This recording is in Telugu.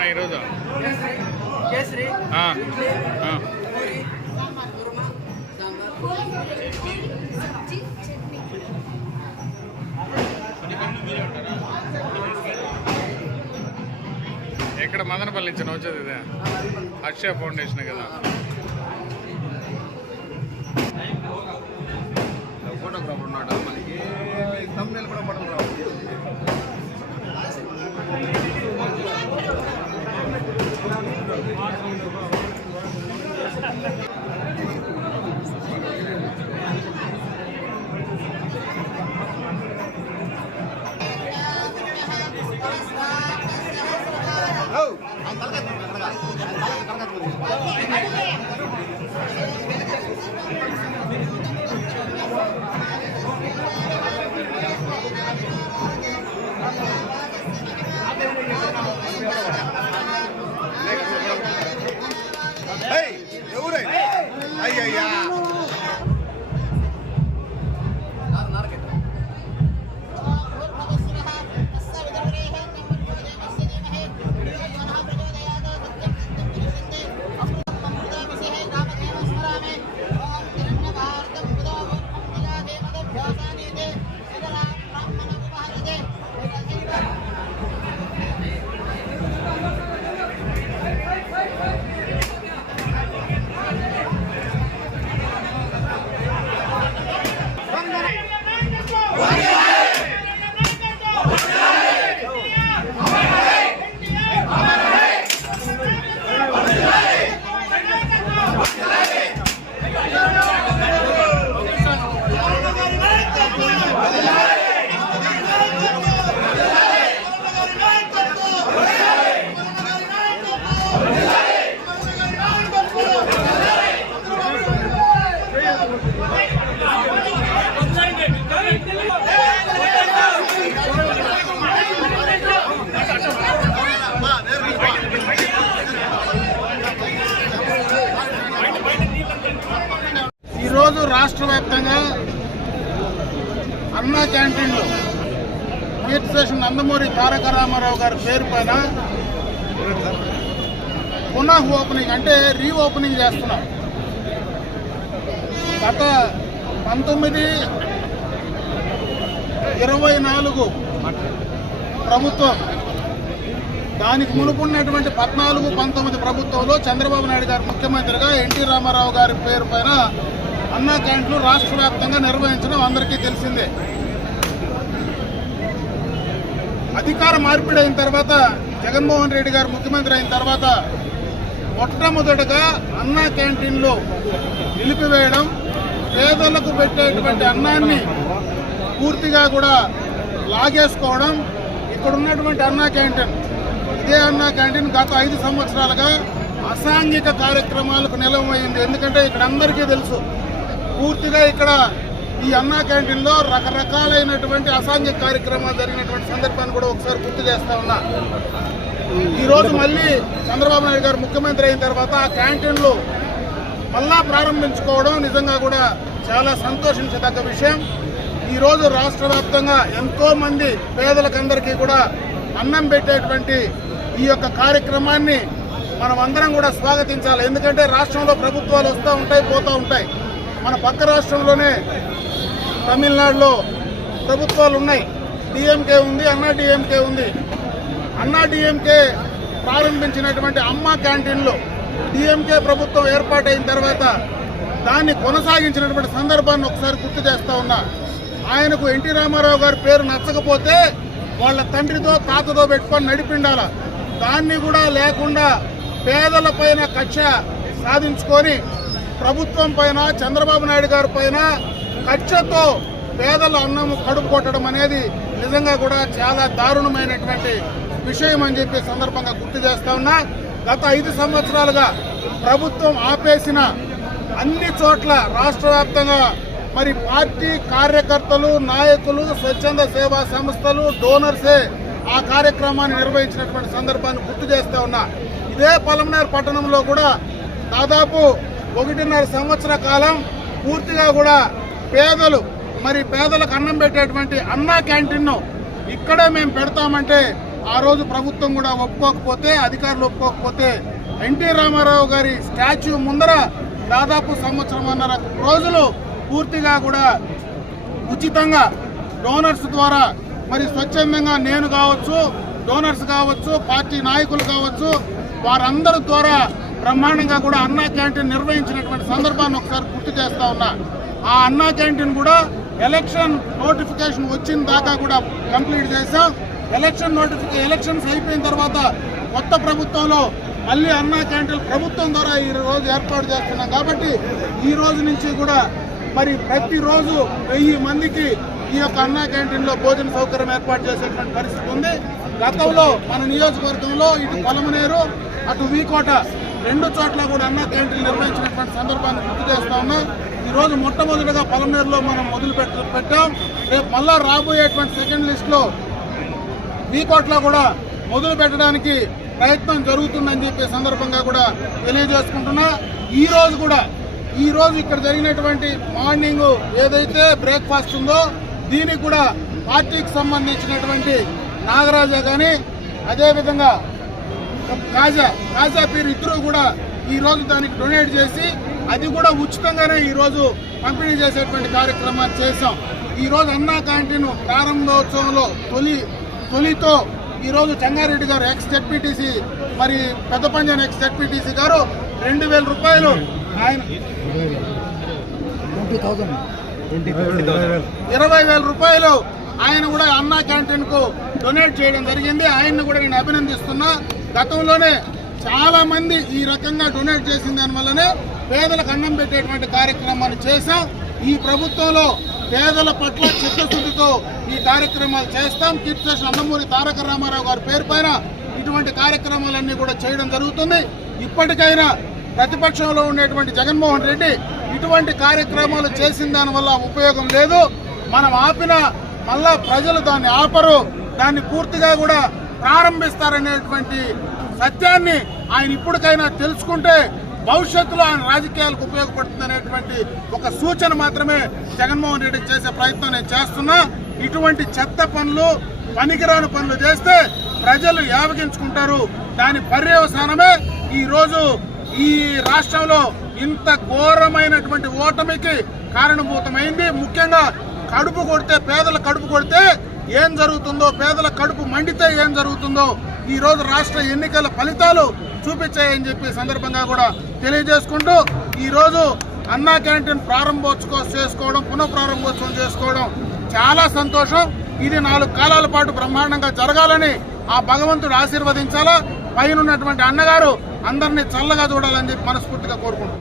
అన్న ఈరోజు? ఎక్కడ మదనపల్లి నుంచి వచ్చేది? ఇదే అక్షయ ఫౌండేషన్ కదా. ఫోటోగ్రాఫర్ ఉన్నాడు, మనకి thumbnail కూడా పడడం రావు. అయ్యయ్యా ఈరోజు రాష్ట్ర వ్యాప్తంగా అన్నా క్యాంటీన్లో కీర్తిశేషులు నందమూరి తారక రామారావు గారి పేరు పైన పునః ఓపెనింగ్ అంటే రీఓపెనింగ్ చేస్తున్నారు. గత 19-24 ప్రభుత్వం, దానికి మునుపున్నటువంటి 14-19 ప్రభుత్వంలో చంద్రబాబు నాయుడు గారు ముఖ్యమంత్రిగా ఎన్టీ రామారావు గారి పేరు పైన అన్నా క్యాంటీన్లు రాష్ట్ర వ్యాప్తంగా నిర్వహించడం అందరికీ తెలిసిందే. అధికార మార్పిడి అయిన తర్వాత, జగన్మోహన్ రెడ్డి గారు ముఖ్యమంత్రి అయిన తర్వాత మొట్టమొదటగా అన్నా క్యాంటీన్లు నిలిపివేయడం, పేదలకు పెట్టేటువంటి అన్నాన్ని పూర్తిగా కూడా లాగేసుకోవడం. ఇక్కడ ఉన్నటువంటి అన్నా క్యాంటీన్, ఇదే అన్నా క్యాంటీన్ గత 5 సంవత్సరాలుగా అసాంఘిక కార్యక్రమాలకు నిలవమైంది. ఎందుకంటే ఇక్కడ అందరికీ తెలుసు, పూర్తిగా ఇక్కడ ఈ అన్నా క్యాంటీన్లో రకరకాలైనటువంటి అసాంఘిక కార్యక్రమాలు జరిగినటువంటి సందర్భాన్ని కూడా ఒకసారి గుర్తు చేస్తా ఉన్నా. ఈరోజు మళ్ళీ చంద్రబాబు నాయుడు గారు ముఖ్యమంత్రి అయిన తర్వాత ఆ క్యాంటీన్లు మళ్ళా ప్రారంభించుకోవడం నిజంగా కూడా చాలా సంతోషించదగ్గ విషయం. ఈరోజు రాష్ట్ర వ్యాప్తంగా ఎంతోమంది పేదలకందరికీ కూడా అన్నం పెట్టేటువంటి ఈ యొక్క కార్యక్రమాన్ని మనం అందరం కూడా స్వాగతించాలి. ఎందుకంటే రాష్ట్రంలో ప్రభుత్వాలు వస్తూ ఉంటాయి, పోతూ ఉంటాయి. మన పక్క రాష్ట్రంలోనే తమిళనాడులో ప్రభుత్వాలు ఉన్నాయి. డిఎంకే ఉంది, అన్నా డిఎంకే ఉంది. అన్నా డిఎంకే ప్రారంభించినటువంటి అమ్మ క్యాంటీన్లో డిఎంకే ప్రభుత్వం ఏర్పాటైన తర్వాత దాన్ని కొనసాగించినటువంటి సందర్భాన్ని ఒకసారి గుర్తు చేస్తా ఉన్నా. ఆయనకు ఎన్టీ రామారావు గారి పేరు నచ్చకపోతే వాళ్ళ తండ్రితో తాతతో పెట్టుకొని నడిపిండాల. దాన్ని కూడా లేకుండా పేదల పైన కక్ష సాధించుకొని ప్రభుత్వం పైన, చంద్రబాబు నాయుడు గారి పైన కక్షతో పేదల అన్నం కడుపు కొట్టడం అనేది నిజంగా కూడా చాలా దారుణమైనటువంటి విషయం అని చెప్పి సందర్భంగా గుర్తు చేస్తా ఉన్నా. గత 5 సంవత్సరాలుగా ప్రభుత్వం ఆపేసిన అన్ని చోట్ల రాష్ట్ర వ్యాప్తంగా మరి పార్టీ కార్యకర్తలు, నాయకులు, స్వచ్ఛంద సేవా సంస్థలు, డోనర్సే ఆ కార్యక్రమాన్ని నిర్వహించినటువంటి సందర్భాన్ని గుర్తు చేస్తా ఉన్నా. ఇదే పలమనేరు పట్టణంలో కూడా దాదాపు 1.5 సంవత్సర కాలం పూర్తిగా కూడా పేదలకు అన్నం పెట్టేటువంటి అన్నా క్యాంటీన్ను ఇక్కడే మేము పెడతామంటే ఆ రోజు ప్రభుత్వం కూడా ఒప్పుకోకపోతే, అధికారులు ఒప్పుకోకపోతే ఎన్టీ రామారావు గారి స్టాచ్యూ ముందర దాదాపు 1.5 రోజులు పూర్తిగా కూడా ఉచితంగా డోనర్స్ ద్వారా మరి స్వచ్ఛందంగా నేను కావచ్చు, డోనర్స్ కావచ్చు, పార్టీ నాయకులు కావచ్చు, వారందరి ద్వారా బ్రహ్మాండంగా కూడా అన్నా క్యాంటీన్ నిర్వహించినటువంటి సందర్భాన్ని ఒకసారి గుర్తు చేస్తా ఉన్నా. ఆ అన్నా క్యాంటీన్ కూడా ఎలక్షన్ నోటిఫికేషన్ వచ్చిన దాకా కూడా కంప్లీట్ చేశాం. ఎలక్షన్స్ అయిపోయిన తర్వాత కొత్త ప్రభుత్వంలో మళ్ళీ అన్నా క్యాంటీన్ ప్రభుత్వం ద్వారా ఈ రోజు ఏర్పాటు చేస్తున్నాం. కాబట్టి ఈ రోజు నుంచి కూడా మరి ప్రతిరోజు 1000 మందికి ఈ యొక్క అన్నా క్యాంటీన్లో భోజన సౌకర్యం ఏర్పాటు చేసేటువంటి పరిస్థితి ఉంది. గతంలో మన నియోజకవర్గంలో ఇటు పొలమనేరు, అటు వీకోట 2 చోట్ల కూడా అన్నా క్యాంటీన్ నిర్వహించినటువంటి సందర్భాన్ని గుర్తు చేస్తా ఉన్నాం. ఈ రోజు మొట్టమొదటిగా పొలమనేరులో మనం పెట్టాం. రేపు మళ్ళా రాబోయేటువంటి సెకండ్ లిస్ట్లో వీకోట్లో కూడా మొదలు పెట్టడానికి ప్రయత్నం జరుగుతుందని చెప్పే సందర్భంగా కూడా తెలియజేసుకుంటున్నా. ఈ రోజు ఇక్కడ జరిగినటువంటి మార్నింగ్ ఏదైతే బ్రేక్ఫాస్ట్ ఉందో దీనికి కూడా పార్టీకి సంబంధించినటువంటి నాగరాజా కానీ అదేవిధంగా కాజా పీర్ ఇద్దరు కూడా ఈ రోజు దానికి డొనేట్ చేసి అది కూడా ఉచితంగానే ఈ రోజు పంపిణీ చేసేటువంటి కార్యక్రమాన్ని చేశాం. ఈ రోజు అన్నా క్యాంటీన్ ప్రారంభోత్సవంలో తొలితో ఈ రోజు చెంగారెడ్డి గారు ఎక్స్ జెడ్పీటీసీ మరి పెద్ద పంజాన్ ఎక్స్ జెడ్పీటీసీ గారు 20,000 రూపాయలు ఆయన 20,000 రూపాయలు ఆయన కూడా అన్నా క్యాంటీన్ కు డొనేట్ చేయడం జరిగింది. ఆయన్ని కూడా నేను అభినందిస్తున్నా. గతంలోనే చాలా మంది ఈ రకంగా డొనేట్ చేసిన దానివల్లనే పేదలకు అన్నం పెట్టేటువంటి కార్యక్రమాన్ని చేశాం. ఈ ప్రభుత్వంలో పేదల పట్ల చిత్తశుద్ధితో ఈ కార్యక్రమాలు చేస్తాం. కీర్తి శేషులు నందమూరి తారక రామారావు గారి పేరు పైన ఇటువంటి కార్యక్రమాలన్నీ కూడా చేయడం జరుగుతుంది. ఇప్పటికైనా ప్రతిపక్షంలో ఉండేటువంటి జగన్మోహన్ రెడ్డి ఇటువంటి కార్యక్రమాలు చేసిన దానివల్ల ఉపయోగం లేదు. మనం ఆపిన మళ్ళా ప్రజలు దాన్ని ఆపరు, దాన్ని పూర్తిగా కూడా ప్రారంభిస్తారనేటువంటి సత్యాన్ని ఆయన ఇప్పటికైనా తెలుసుకుంటే భవిష్యత్తులో ఆయన రాజకీయాలకు ఉపయోగపడుతుందనేటువంటి ఒక సూచన మాత్రమే జగన్మోహన్ రెడ్డి చేసే ప్రయత్నం నేను చేస్తున్నా. ఇటువంటి చెత్త పనులు, పనికిరాని పనులు చేస్తే ప్రజలు యావగించుకుంటారు. దాని పర్యవసానమే ఈ రోజు ఈ రాష్ట్రంలో ఇంత ఘోరమైనటువంటి ఓటమికి కారణభూతమైంది. ముఖ్యంగా కడుపు కొడితే, పేదల కడుపు కొడితే ఏం జరుగుతుందో, పేదల కడుపు మండితే ఏం జరుగుతుందో ఈ రోజు రాష్ట్ర ఎన్నికల ఫలితాలు చూపించాయని చెప్పి సందర్భంగా కూడా తెలియజేసుకుంటూ ఈ రోజు అన్నా క్యాంటీన్ పునఃప్రారంభోత్సవం చేసుకోవడం చాలా సంతోషం. ఇది 4 కాలాల పాటు బ్రహ్మాండంగా జరగాలని ఆ భగవంతుడు ఆశీర్వదించాలా. పైన ఉన్నటువంటి అన్నగారు అందరినీ చల్లగా చూడాలని చెప్పి మనస్ఫూర్తిగా కోరుకుంటున్నాను.